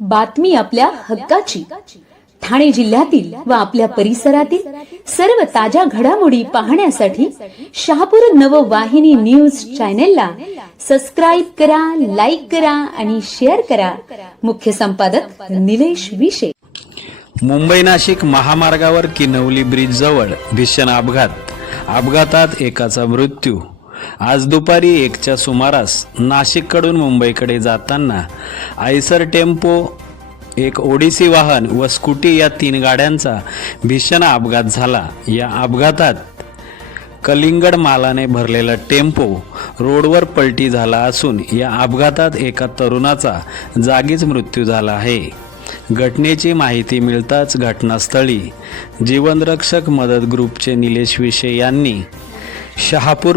बातमी आपल्या हक्काची. ठाणे जिल्ह्यातील व आपल्या परिसरातील सर्व ताज्या घडामोडी पाहण्यासाठी शहापूर नववाहिनी न्यूज चॅनेलला सबस्क्राईब करा लाईक करा आणि शेअर करा. मुख्य संपादक निलेश विशे. मुंबई नाशिक महामार्गावर किनवली ब्रिज जवळ भीषण अपघात. अपघातात एकाचा मृत्यू. आज दुपारी एकच्या सुमारास नाशिककडून मुंबईकडे जाताना आयसर टेम्पो एक ओडिसी वाहन व स्कूटी या तीन गाड्यांचा भीषण अपघात झाला. या अपघातात कलिंगड मालाने भरलेला टेम्पो रोडवर पलटी झाला असून या अपघातात एका तरुणाचा जागीच मृत्यू झाला आहे. घटनेची माहिती मिळताच घटनास्थळी जीवनरक्षक मदत ग्रुपचे निलेश विशे यांनी शहापूर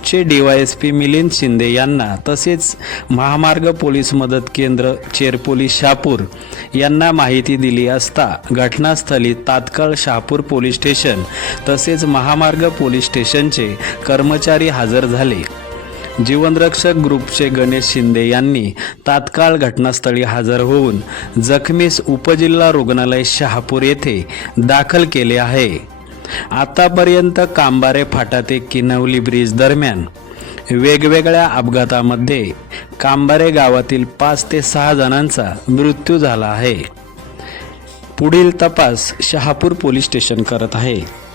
शहापूरचे डीवायएसपी मिलिंद शिंदे यांना तसेच महामार्ग पोलीस मदत केंद्र चेरपोलीस शहापूर यांना माहिती दिली असता घटनास्थळी तात्काळ शहापूर पोलीस स्टेशन तसेच महामार्ग पोलीस स्टेशनचे कर्मचारी हजर झाले. जीवनरक्षक ग्रुपचे गणेश शिंदे यांनी तात्काळ घटनास्थळी हजर होऊन जखमीस उपजिल्हा रुग्णालय शहापूर येथे दाखल केले आहे. आतापर्यंत कांबारे फाटा ते किनवली ब्रिज दरम्यान वेगवेगळ्या अपघातामध्ये कांबारे गावातील पाच ते सहा जणांचा मृत्यू झाला आहे. पुढील तपास शहापूर पोलीस स्टेशन करत आहे.